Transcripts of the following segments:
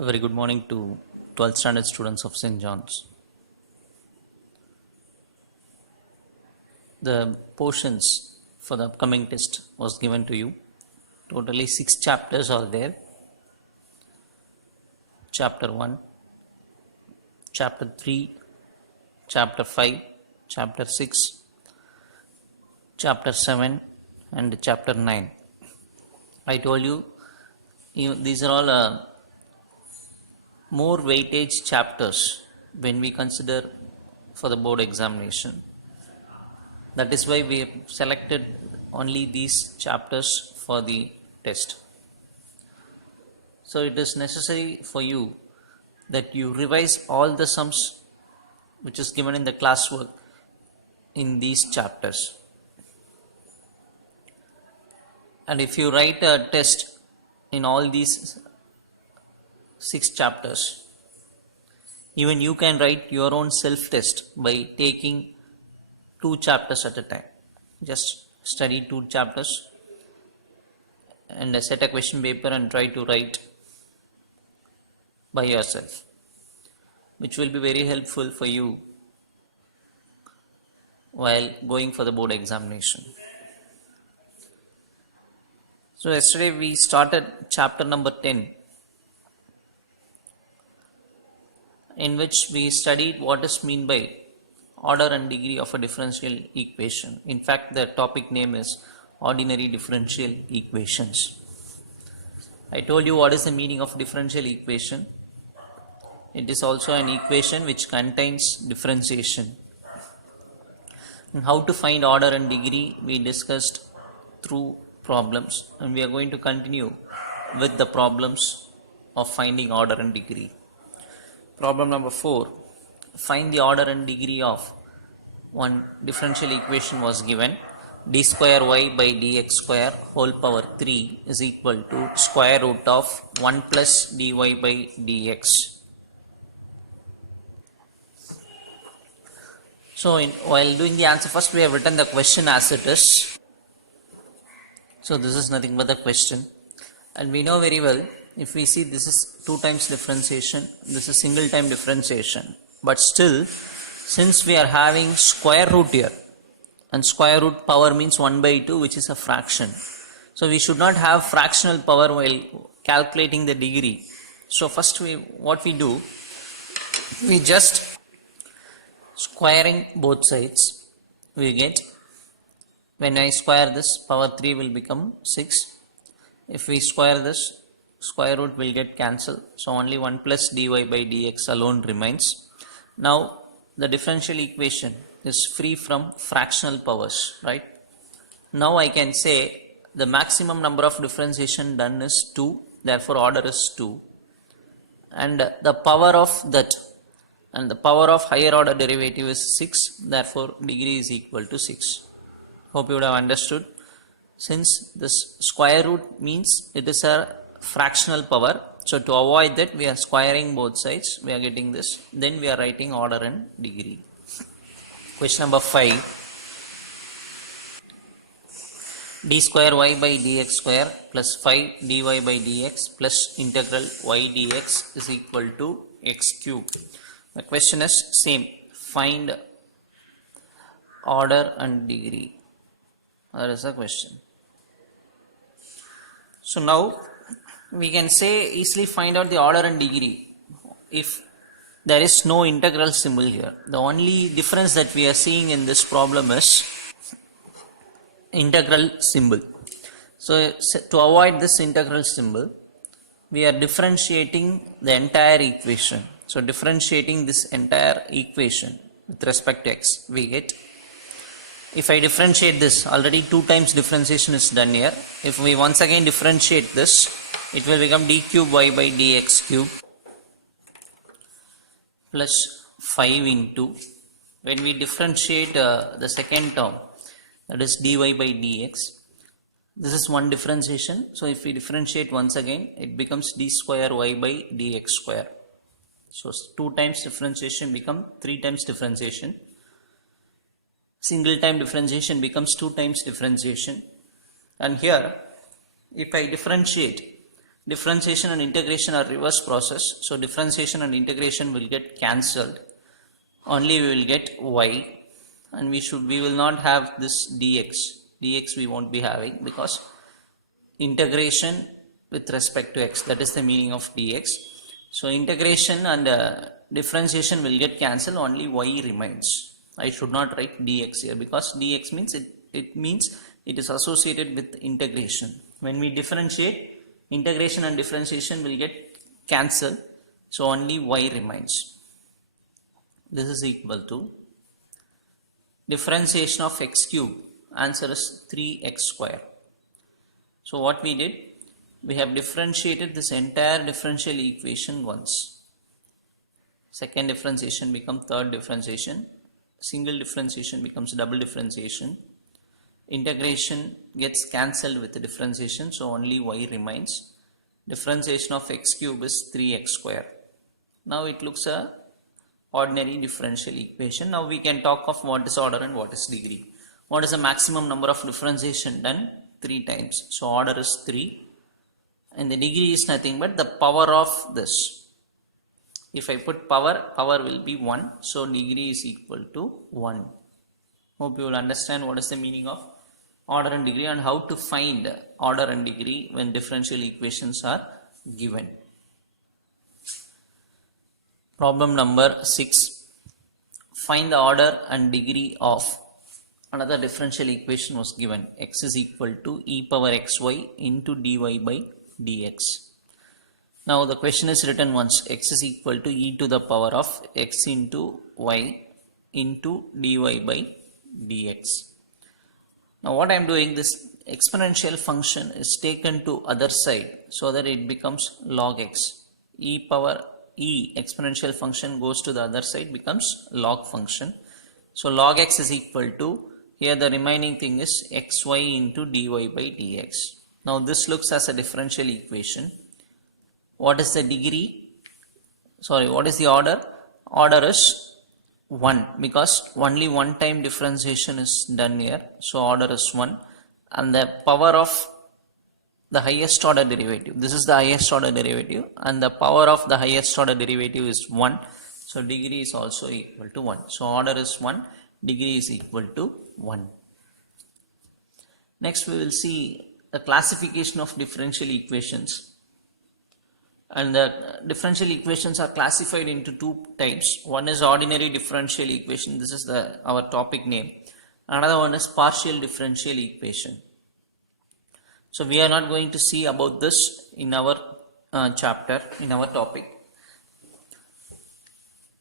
A very good morning to 12th standard students of St. John's. The portions for the upcoming test was given to you. Totally 6 chapters are there. Chapter 1, Chapter 3, Chapter 5, Chapter 6, Chapter 7 and Chapter 9. I told you these are all more weightage chapters when we consider for the board examination. That is why we have selected only these chapters for the test. So it is necessary for you that you revise all the sums which is given in the classwork in these chapters. And if you write a test in all these 6 chapters, even you can write your own self-test by taking 2 chapters at a time. Just study 2 chapters and set a question paper and try to write by yourself, which will be very helpful for you while going for the board examination. So yesterday we started chapter number 10, in which we studied what is meant by order and degree of a differential equation. In fact, the topic name is ordinary differential equations. I told you what is the meaning of differential equation. It is also an equation which contains differentiation. And how to find order and degree we discussed through problems, and we are going to continue with the problems of finding order and degree. Problem number 4. Find the order and degree of one differential equation was given. D square y by dx square whole power 3 is equal to square root of 1 plus dy by dx. So while doing the answer, first we have written the question as it is. So this is nothing but the question, and we know very well, if we see this is 2 times differentiation, this is single time differentiation, but still since we are having square root here, and square root power means 1 by 2, which is a fraction, so we should not have fractional power while calculating the degree. So first what we do, we just squaring both sides, we get, when I square this, power 3 will become 6. If we square this, square root will get cancelled, so only 1 plus dy by dx alone remains. Now the differential equation is free from fractional powers, right? Now I can say the maximum number of differentiation done is 2, therefore order is 2, and the power of that and the power of higher order derivative is 6, therefore degree is equal to 6. Hope you would have understood. Since this square root means it is a fractional power, so to avoid that we are squaring both sides, we are getting this, then we are writing order and degree. Question number 5. D square y by dx square plus 5 dy by dx plus integral y dx is equal to x cube. The question is same, find order and degree. That is the question. So now we can say easily find out the order and degree if there is no integral symbol here. The only difference that we are seeing in this problem is integral symbol. So to avoid this integral symbol, we are differentiating the entire equation. So differentiating this entire equation with respect to x, we get, if I differentiate this, already 2 times differentiation is done here. If we once again differentiate this, it will become d cube y by dx cube plus 5 into, when we differentiate the second term, that is dy by dx, this is one differentiation, so if we differentiate once again, it becomes d square y by dx square. So 2 times differentiation become 3 times differentiation. Single time differentiation becomes 2 times differentiation, and here if I differentiate differentiation and integration are reverse process. So differentiation and integration will get cancelled. Only we will get y, and we will not have this dx. Dx we won't be having because integration with respect to x, that is the meaning of dx. So integration and differentiation will get cancelled, only y remains. I should not write dx here because dx means it means it is associated with integration. When we differentiate, integration and differentiation will get cancelled, so only y remains. This is equal to differentiation of x cube. Answer is 3x square. So what we did, we have differentiated this entire differential equation once. Second differentiation becomes third differentiation. Single differentiation becomes double differentiation. Integration gets cancelled with the differentiation, so only y remains. Differentiation of x cube is 3x square. Now it looks a ordinary differential equation. Now we can talk of what is order and what is degree. What is the maximum number of differentiation done? 3 times. So order is 3, and the degree is nothing but the power of this. If I put power will be 1, so degree is equal to 1. Hope you will understand what is the meaning of order and degree and how to find order and degree when differential equations are given. Problem number 6. Find the order and degree of another differential equation was given. X is equal to e power xy into dy by dx. Now the question is written once. X is equal to e to the power of x into y into dy by dx. Now what I am doing, this exponential function is taken to other side so that it becomes log x. E power e exponential function goes to the other side, becomes log function. So log x is equal to, here the remaining thing is xy into dy by dx. Now this looks as a differential equation. What is the degree? Sorry, what is the order? Order is 1 because only one time differentiation is done here. So order is 1, and the power of the highest order derivative. This is the highest order derivative, and the power of the highest order derivative is 1. So degree is also equal to 1. So order is 1, degree is equal to 1. Next we will see the classification of differential equations. And the differential equations are classified into 2 types. One is ordinary differential equation. This is our topic name. Another one is partial differential equation. So we are not going to see about this in our chapter, in our topic.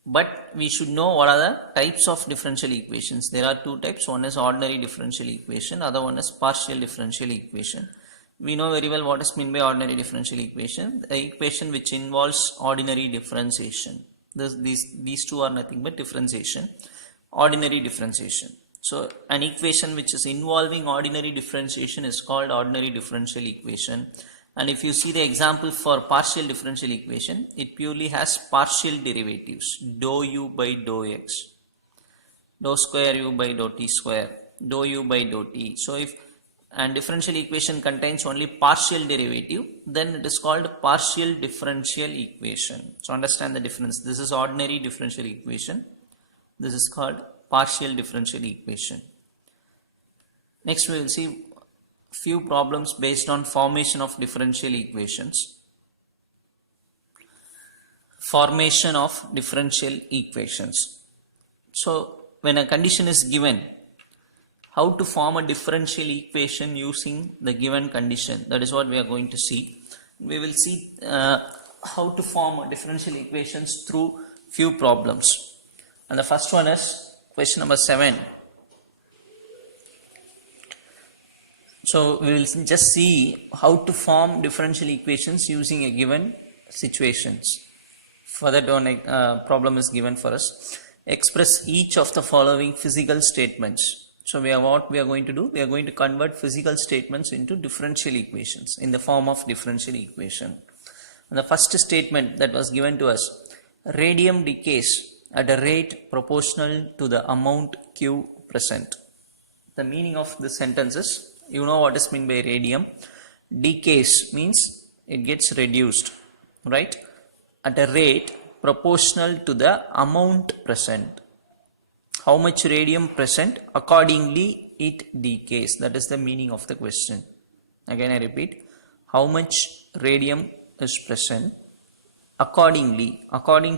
But we should know what are the types of differential equations. There are 2 types. One is ordinary differential equation. Other one is partial differential equation. We know very well what is meant by ordinary differential equation. The equation which involves ordinary differentiation. These 2 are nothing but differentiation. Ordinary differentiation. So an equation which is involving ordinary differentiation is called ordinary differential equation. And if you see the example for partial differential equation, it purely has partial derivatives. Dou u by dou x, dou square u by dou t square, dou u by dou t. So if and differential equation contains only partial derivative, then it is called partial differential equation. So understand the difference. This is ordinary differential equation. This is called partial differential equation. Next we will see few problems based on formation of differential equations. Formation of differential equations. So when a condition is given, how to form a differential equation using the given condition, that is what we are going to see. We will see how to form differential equations through few problems. And the first one is question number 7. So we will just see how to form differential equations using a given situations. Further down problem is given for us. Express each of the following physical statements. So what we are going to do, we are going to convert physical statements into differential equations in the form of differential equation. And the first statement that was given to us, radium decays at a rate proportional to the amount Q present. The meaning of this sentence is, you know what is meant by radium. Decays means it gets reduced, right, at a rate proportional to the amount present. How much radium present, accordingly it decays. That is the meaning of the question. Again I repeat, how much radium is present, according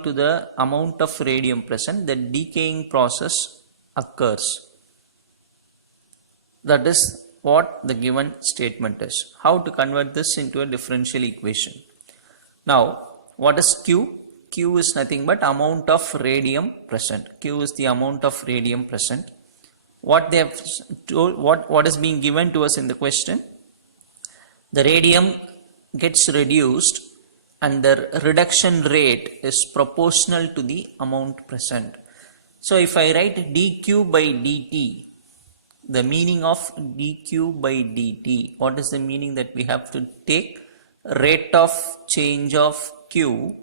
to the amount of radium present, the decaying process occurs. That is what the given statement is. How to convert this into a differential equation? Now, what is Q? Q is nothing but amount of radium present. Q is the amount of radium present. What they have told, what is being given to us in the question? The radium gets reduced and the reduction rate is proportional to the amount present. So if I write dq by dt, the meaning of dq by dt, what is the meaning that we have to take? Rate of change of q.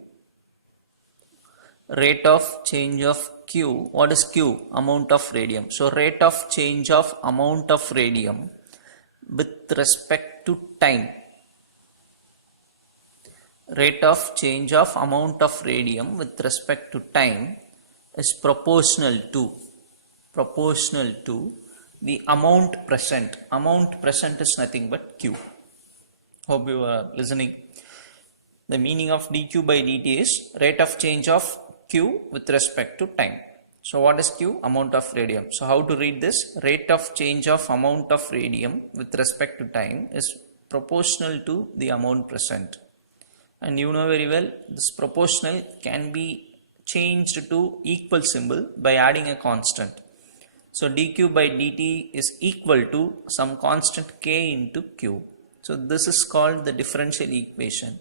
Rate of change of q. What is q? Amount of radium. So rate of change of amount of radium with respect to time. Rate of change of amount of radium with respect to time is proportional to the amount present. Amount present is nothing but q. Hope you are listening. The meaning of dq by dt is rate of change of q with respect to time. So what is q? Amount of radium. So how to read this? Rate of change of amount of radium with respect to time is proportional to the amount present. And you know very well, this proportional can be changed to equal symbol by adding a constant. So dq by dt is equal to some constant k into q. So this is called the differential equation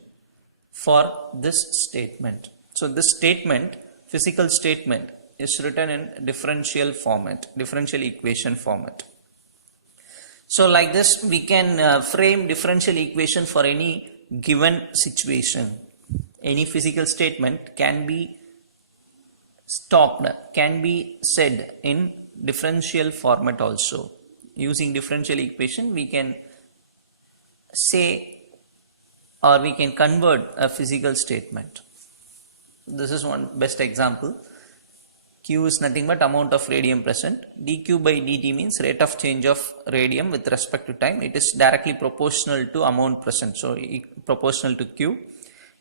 for this statement. So this statement, physical statement, is written in differential format, differential equation format. So like this we can frame differential equation for any given situation. Any physical statement can be stopped, can be said in differential format also. Using differential equation we can say, or we can convert a physical statement. This is one best example. Q is nothing but amount of radium present. dq by dt means rate of change of radium with respect to time. It is directly proportional to amount present, so proportional to q.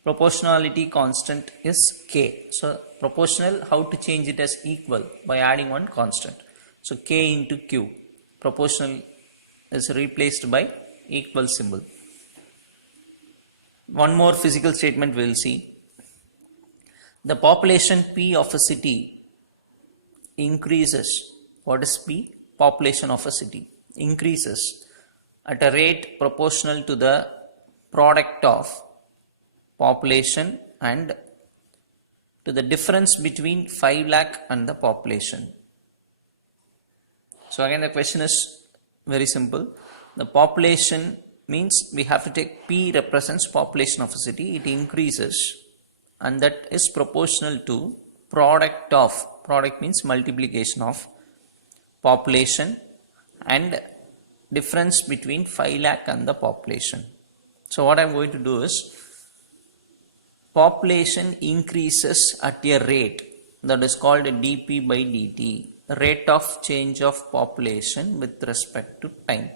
Proportionality constant is k. So proportional, how to change it as equal? By adding one constant. So k into q. Proportional is replaced by equal symbol. One more physical statement we will see. The population P of a city increases. What is P? Population of a city increases at a rate proportional to the product of population and to the difference between 5 lakh and the population. So again the question is very simple. The population means we have to take P represents population of a city. It increases and that is proportional to product of, product means multiplication of population and difference between 5 lakh and the population. So what I am going to do is, population increases at a rate that is called dp by dt, rate of change of population with respect to time.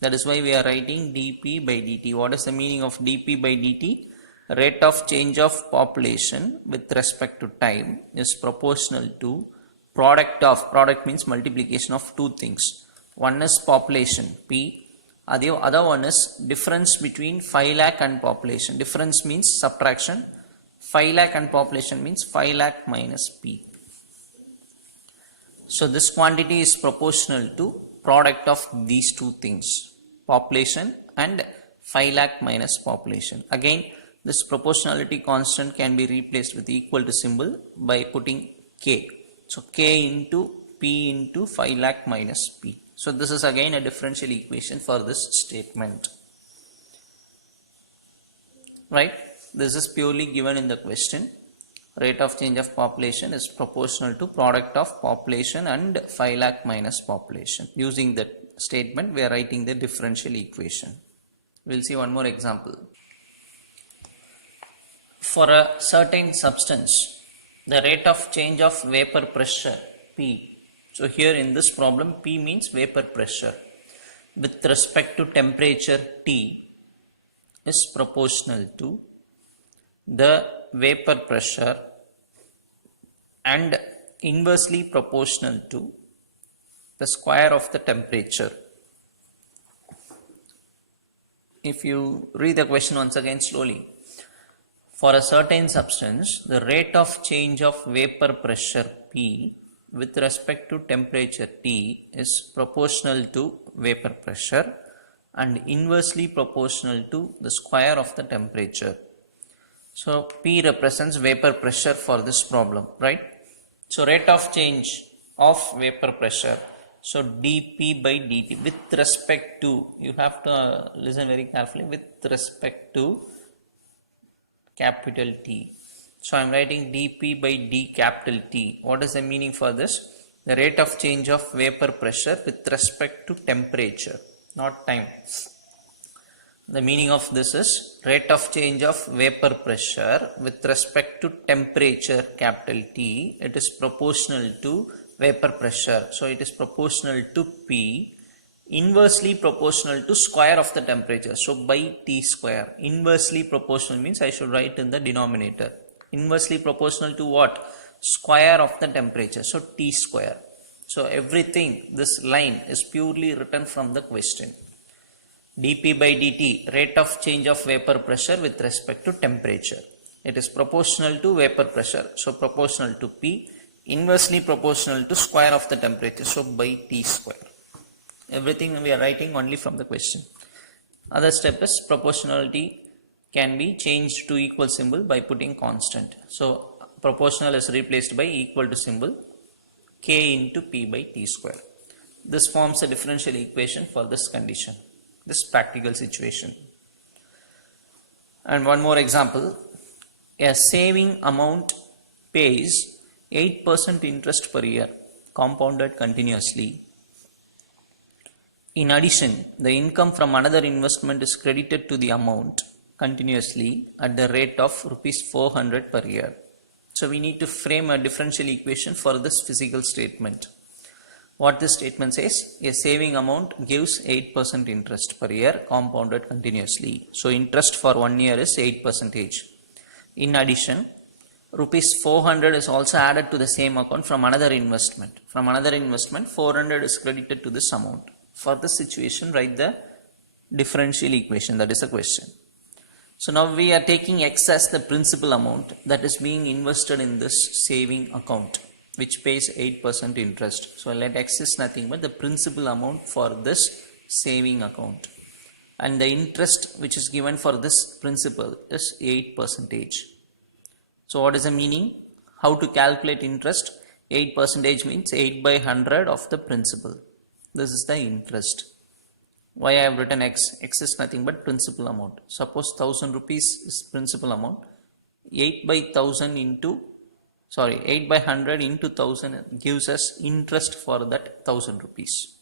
That is why we are writing dp by dt. What is the meaning of dp by dt? Rate of change of population with respect to time is proportional to product of, product means multiplication of two things. One is population P, the other one is difference between 5 lakh and population. Difference means subtraction. 5 lakh and population means 5 lakh minus P. So this quantity is proportional to product of these two things, population and 5 lakh minus population. Again, this proportionality constant can be replaced with equal to symbol by putting k. So k into P into 5 lakh minus P. So this is again a differential equation for this statement. Right? This is purely given in the question. Rate of change of population is proportional to product of population and 5 lakh minus population. Using that statement we are writing the differential equation. We will see one more example. for a certain substance, the rate of change of vapor pressure P. So here in this problem, P means vapor pressure with respect to temperature T is proportional to the vapor pressure and inversely proportional to the square of the temperature. If you read the question once again slowly, for a certain substance, the rate of change of vapor pressure P with respect to temperature T is proportional to vapor pressure and inversely proportional to the square of the temperature. So P represents vapor pressure for this problem, right? So rate of change of vapor pressure. So dP by dt with respect to, you have to listen very carefully, with respect to capital T. So I am writing dP by d capital T. What is the meaning for this? The rate of change of vapor pressure with respect to temperature, not time. The meaning of this is rate of change of vapor pressure with respect to temperature capital T. It is proportional to vapor pressure. So it is proportional to P, inversely proportional to square of the temperature. So by T square. Inversely proportional means I should write in the denominator. Inversely proportional to what? Square of the temperature. So T square. So everything, this line is purely written from the question. dP by dt, rate of change of vapor pressure with respect to temperature. It is proportional to vapor pressure. So proportional to P, inversely proportional to square of the temperature. So by T square. Everything we are writing only from the question. Other step is proportionality can be changed to equal symbol by putting constant. So proportional is replaced by equal to symbol K into P by T square. This forms a differential equation for this condition, this practical situation. And one more example, a saving amount pays 8% interest per year compounded continuously. In addition, the income from another investment is credited to the amount continuously at the rate of rupees 400 per year. So we need to frame a differential equation for this physical statement. What this statement says, a saving amount gives 8% interest per year compounded continuously. So interest for 1 year is 8%. In addition, rupees 400 is also added to the same account from another investment. From another investment, 400 is credited to this amount. For this situation, write the differential equation, that is the question. So now we are taking X as the principal amount that is being invested in this saving account, which pays 8% interest. So let X is nothing but the principal amount for this saving account. And the interest which is given for this principal is 8%. So what is the meaning? How to calculate interest? 8% means 8 by 100 of the principal. This is the interest. Why I have written X? X is nothing but principal amount. Suppose 1000 rupees is principal amount. 8 by 100 into 1000 gives us interest for that 1000 rupees.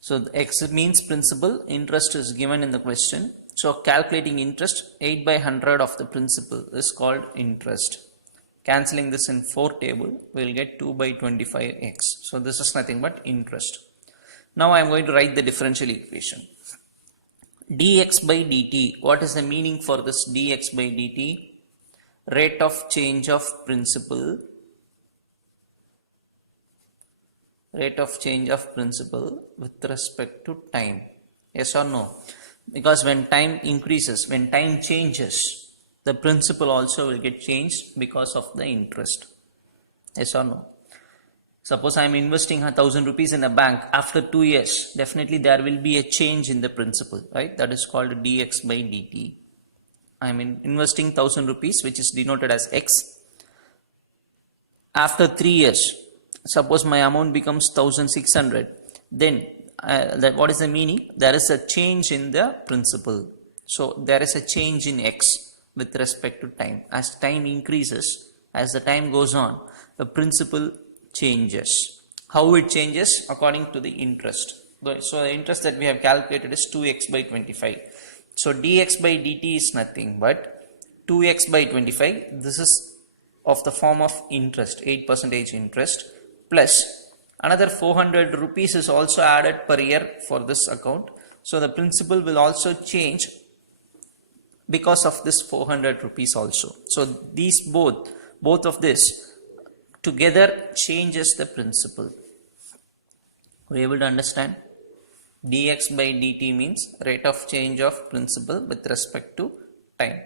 So the X means principal, interest is given in the question. So calculating interest, 8 by 100 of the principal is called interest. Cancelling this in 4 table, we will get 2 by 25x. So this is nothing but interest. Now I am going to write the differential equation. dx by dt, what is the meaning for this dx by dt? Rate of change of principal. Rate of change of principal with respect to time. Yes or no? Because when time increases, when time changes, the principal also will get changed because of the interest. Yes or no? Suppose I am investing 1000 rupees in a bank. After 2 years, definitely there will be a change in the principal, right? That is called dx by dt. I am investing 1000 rupees, which is denoted as x. After 3 years, suppose my amount becomes 1600. Then what is the meaning? There is a change in the principal. So there is a change in x with respect to time. As time increases, as the time goes on, the principal changes. How it changes? According to the interest. So the interest that we have calculated is 2x by 25. So dx by dt is nothing but 2x by 25, this is of the form of interest, 8% interest, plus another 400 rupees is also added per year for this account. So the principal will also change because of this 400 rupees also. So these both of this together changes the principal. Are you able to understand? Dx by dt means rate of change of principal with respect to time.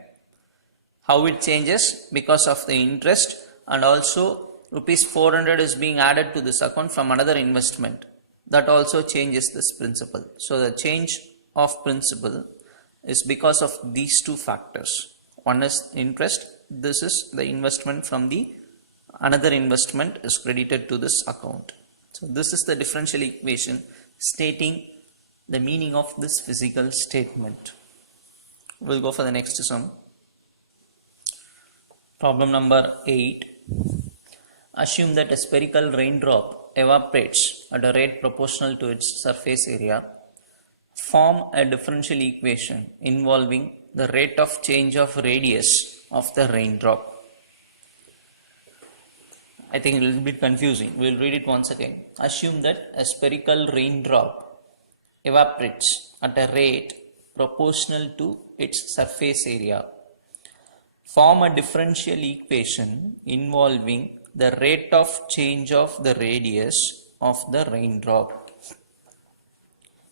How it changes? Because of the interest, and also rupees 400 is being added to this account from another investment. That also changes this principal. So the change of principal is because of these two factors. One is interest. This is the investment from the another investment is credited to this account. So this is the differential equation stating the meaning of this physical statement. We'll go for the next sum. Problem number 8. Assume that a spherical raindrop evaporates at a rate proportional to its surface area. Form a differential equation involving the rate of change of radius of the raindrop. I think it will be confusing. We'll read it once again. Assume that a spherical raindrop evaporates at a rate proportional to its surface area. Form a differential equation involving the rate of change of the radius of the raindrop.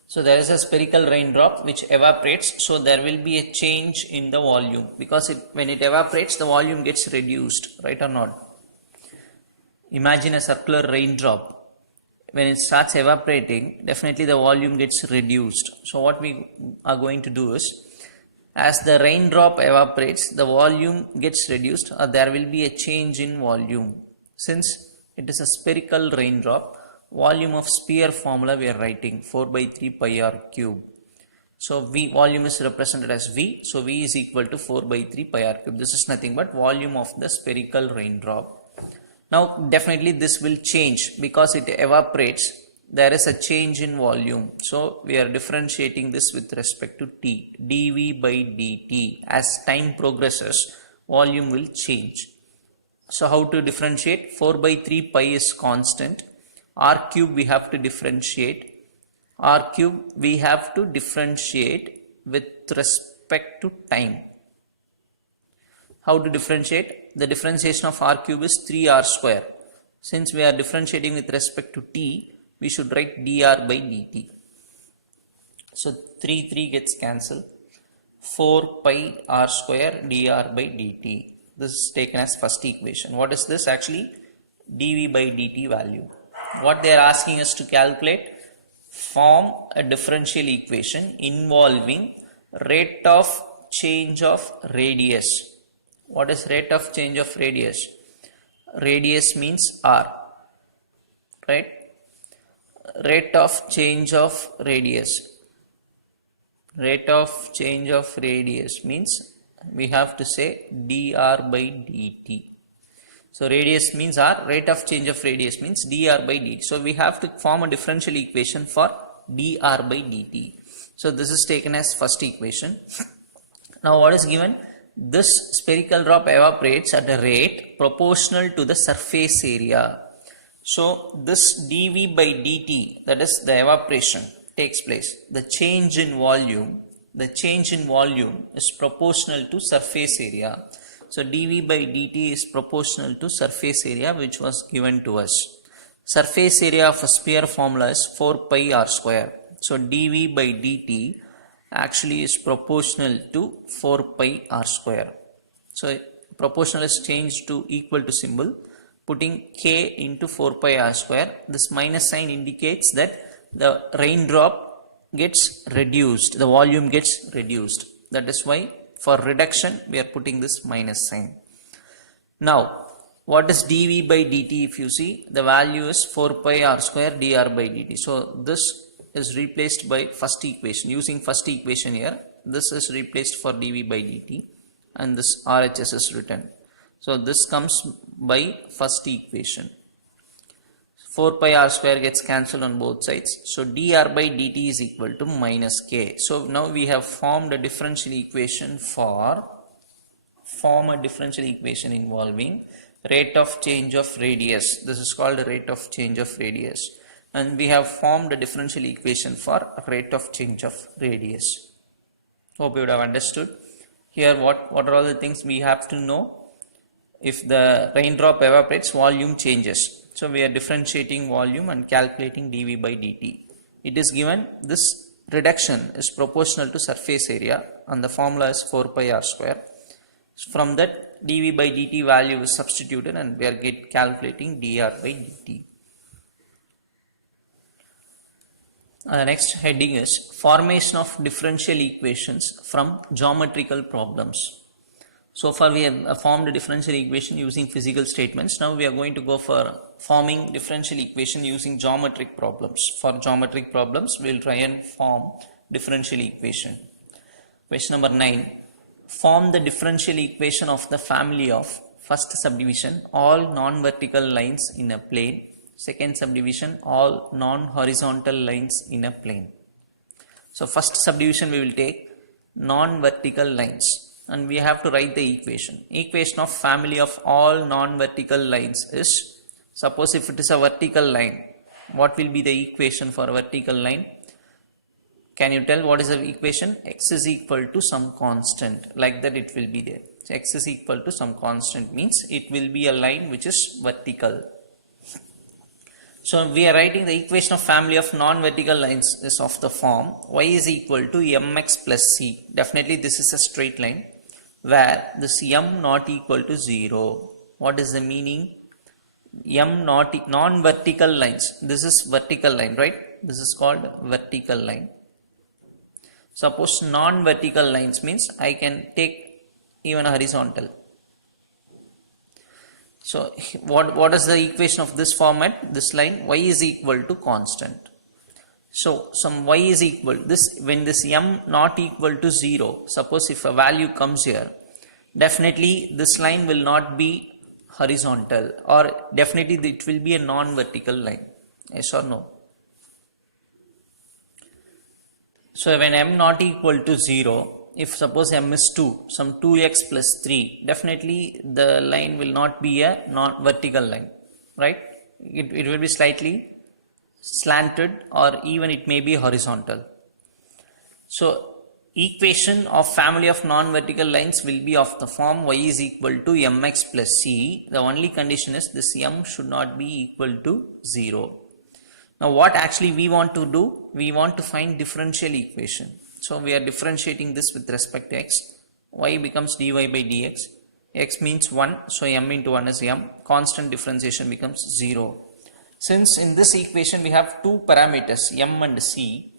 So there is a spherical raindrop which evaporates, so there will be a change in the volume, because when it evaporates, the volume gets reduced, right or not? Imagine a circular raindrop. When it starts evaporating, definitely the volume gets reduced. So what we are going to do is, as the raindrop evaporates, the volume gets reduced, or there will be a change in volume. Since it is a spherical raindrop, volume of sphere formula we are writing 4 by 3 pi r cube. So volume is represented as V. So V is equal to 4 by 3 pi r cube. This is nothing but volume of the spherical raindrop. Now definitely this will change because it evaporates. There is a change in volume. So we are differentiating this with respect to t. dV by dt. As time progresses, volume will change. So how to differentiate? 4 by 3 pi is constant. R cube we have to differentiate. R cube we have to differentiate with respect to time. How to differentiate? The differentiation of R cube is 3R square. Since we are differentiating with respect to t, we should write dr by dt. So 3 gets cancelled. 4 pi r square dr by dt. This is taken as first equation. What is this actually? dV by dt value. What they are asking us to calculate? Form a differential equation involving rate of change of radius. What is rate of change of radius? Radius means r, right? Rate of change of radius. Rate of change of radius means we have to say dr by dt. So radius means r, rate of change of radius means dr by dt. So we have to form a differential equation for dr by dt. So this is taken as first equation. Now what is given? This spherical drop evaporates at a rate proportional to the surface area. So this dV by dt, that is the evaporation, takes place. The change in volume is proportional to surface area. So dV by dt is proportional to surface area, which was given to us. Surface area of a sphere formula is 4 pi r square. So dV by dt actually is proportional to 4 pi r square. So proportional is changed to equal to symbol. Putting k into 4 pi r square, this minus sign indicates that the raindrop gets reduced, the volume gets reduced. That is why for reduction we are putting this minus sign. Now what is dV by dt? If you see, the value is 4 pi r square dr by dt. So this is replaced by first equation. Using first equation here, this is replaced for dV by dt and this RHS is written. So this comes by first equation. 4 pi r square gets cancelled on both sides. So dr by dt is equal to minus k. So now we have formed a differential equation for form a differential equation involving rate of change of radius. This is called rate of change of radius. And we have formed a differential equation for rate of change of radius. Hope you would have understood. Here what are all the things we have to know? If the raindrop evaporates, volume changes. So we are differentiating volume and calculating dV by dt. It is given this reduction is proportional to surface area and the formula is 4 pi r square. From that dV by dt value is substituted and we are calculating dr by dt. The next heading is formation of differential equations from geometrical problems. So far we have formed a differential equation using physical statements. Now we are going to go for forming differential equation using geometric problems. For geometric problems we will try and form differential equation. Question number 9. Form the differential equation of the family of first subdivision all non-vertical lines in a plane, second subdivision all non-horizontal lines in a plane. So first subdivision we will take non-vertical lines. And we have to write the equation. Equation of family of all non-vertical lines is, suppose if it is a vertical line, what will be the equation for a vertical line? Can you tell what is the equation? X is equal to some constant, like that it will be there. So X is equal to some constant means it will be a line which is vertical. So we are writing the equation of family of non-vertical lines is of the form y is equal to mx plus c. Definitely this is a straight line where this m not equal to 0. What is the meaning? M not non-vertical lines. This is vertical line, right? This is called vertical line. Suppose non-vertical lines means I can take even horizontal. So what is the equation of this format? This line y is equal to constant. So some y is equal, this when this m not equal to 0, suppose if a value comes here, definitely this line will not be horizontal or definitely it will be a non-vertical line. Yes or no? So when m not equal to 0, if suppose m is 2, some 2x plus 3, definitely the line will not be a non-vertical line, right? It will be slightly slanted or even it may be horizontal. So equation of family of non-vertical lines will be of the form y is equal to mx plus c. The only condition is this m should not be equal to 0. Now what actually we want to do? We want to find differential equation. So we are differentiating this with respect to x. Y becomes dy by dx. X means 1, so m into 1 is m. Constant differentiation becomes 0. Since in this equation we have two parameters m and c,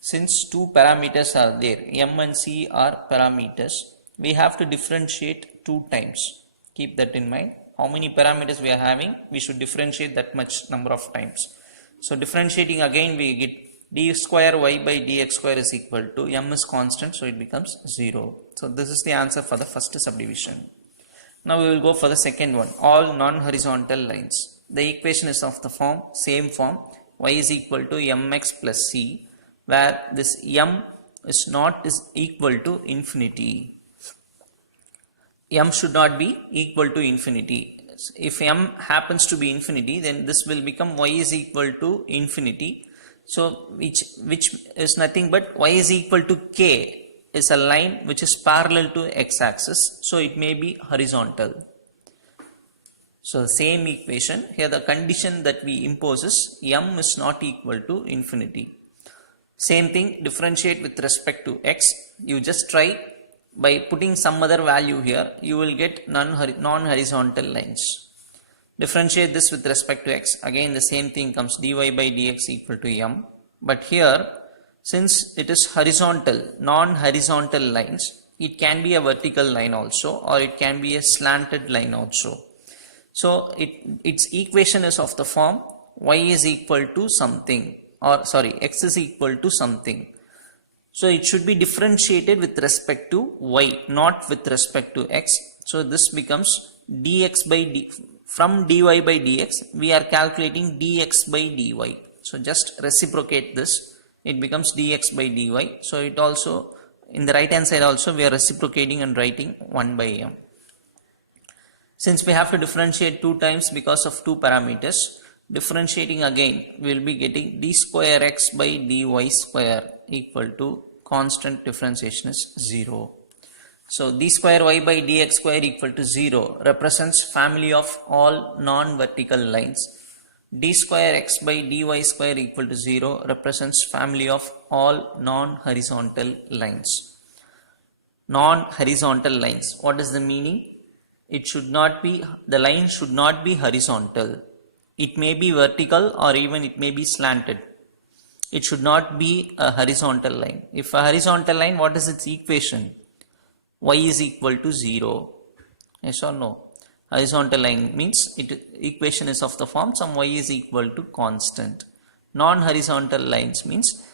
since two parameters are there, m and c are parameters, we have to differentiate 2 times. Keep that in mind. How many parameters we are having, we should differentiate that much number of times. So differentiating again we get d square y by dx square is equal to m is constant, so it becomes 0. So this is the answer for the first subdivision. Now we will go for the second one, all non-horizontal lines. The equation is of the form, same form, y is equal to mx plus c, where this m is not is equal to infinity. M should not be equal to infinity. If m happens to be infinity, then this will become y is equal to infinity. So which is nothing but y is equal to k is a line which is parallel to x-axis, so it may be horizontal. So the same equation, here the condition that we impose is m is not equal to infinity. Same thing, differentiate with respect to x. You just try by putting some other value here, you will get non-horizontal lines. Differentiate this with respect to x. Again the same thing comes, dy by dx equal to m. But here, since it is horizontal, non-horizontal lines, it can be a vertical line also, or it can be a slanted line also. So its equation is of the form y is equal to something, or sorry, x is equal to something. So it should be differentiated with respect to y, not with respect to x. So this becomes dx by d, from dy by dx we are calculating dx by dy. So just reciprocate this, it becomes dx by dy. So it also in the right hand side also we are reciprocating and writing 1 by m. Since we have to differentiate 2 times because of 2 parameters, differentiating again we will be getting d square x by dy square equal to constant differentiation is 0. So d square y by dx square equal to 0 represents family of all non-vertical lines. D square x by dy square equal to 0 represents family of all non-horizontal lines. Non-horizontal lines. What is the meaning? It should not be, the line should not be horizontal. It may be vertical or even it may be slanted. It should not be a horizontal line. If a horizontal line, what is its equation? Y is equal to 0. Yes or no? Horizontal line means equation is of the form some y is equal to constant. Non-horizontal lines means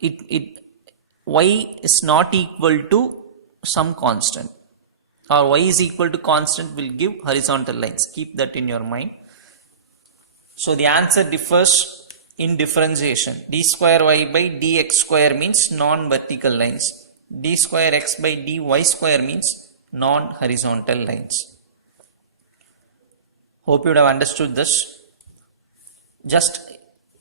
y is not equal to some constant, or y is equal to constant will give horizontal lines. Keep that in your mind. So the answer differs in differentiation. D square y by dx square means non-vertical lines. D square x by dy square means non-horizontal lines. Hope you would have understood this. Just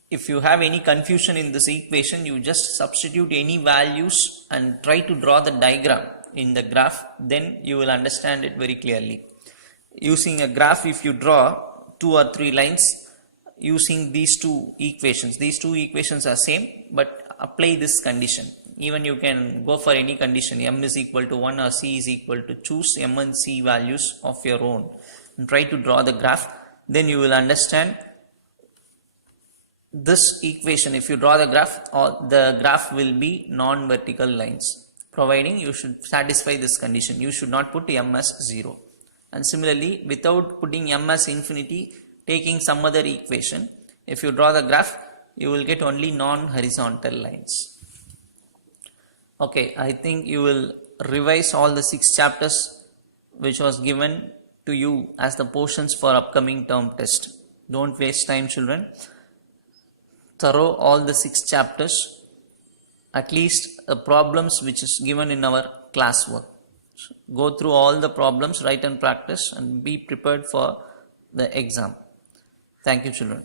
if you have any confusion in this equation, you just substitute any values and try to draw the diagram in the graph, then you will understand it very clearly. Using a graph, if you draw 2 or 3 lines using these two equations are same, but apply this condition. Even you can go for any condition, m is equal to 1 or c is equal to, choose m and c values of your own and try to draw the graph. Then you will understand this equation. If you draw the graph will be non-vertical lines, providing you should satisfy this condition. You should not put m as 0. And similarly, without putting m as infinity, taking some other equation, if you draw the graph, you will get only non-horizontal lines. Okay, I think you will revise all the 6 chapters which was given to you as the portions for upcoming term test. Don't waste time, children. Thorough all the 6 chapters, at least the problems which is given in our classwork. So go through all the problems, write and practice, and be prepared for the exam. Thank you, children.